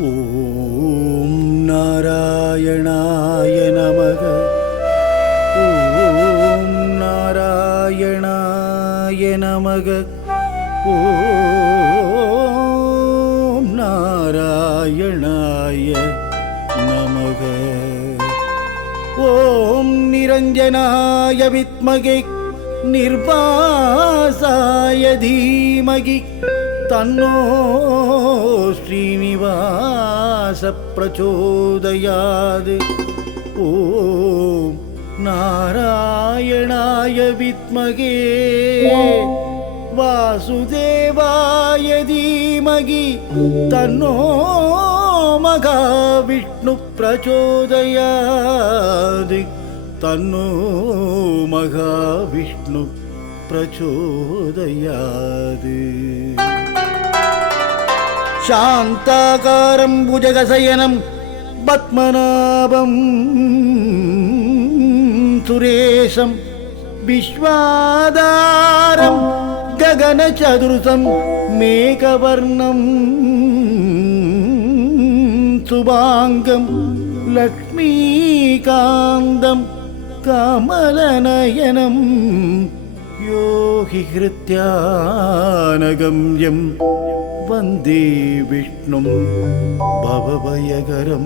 ॐ नारायणा நமக. ஓம் நாராயணாய நமக. ஓம் நிரஞ்சனாய வித்மகை நிர்வாசாய தீமகி தன்னோ ஸ்ரீனிவாச பிரச்சோதயாது. ஓம் நாராயணா வாசுதேவாய வித்மகே வாசுதேவாய தீமகி தன்னோ மகாவிஷ்ணு பிரச்சோதயாது. தன்னோ மகாவிஷ்ணு பிரச்சோதயாது. சாந்தாகாரம் புஜகசயனம் பத்மநாபம் சுரேஷம் विश्वाधारं गगनचतुर्सं मेघवर्णं सुभाङ्गं लक्ष्मीकान्तं कमलनयनं योहि हृत्यानगम्यं वन्दे विष्णुं भवभयकरं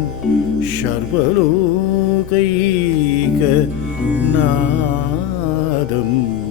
等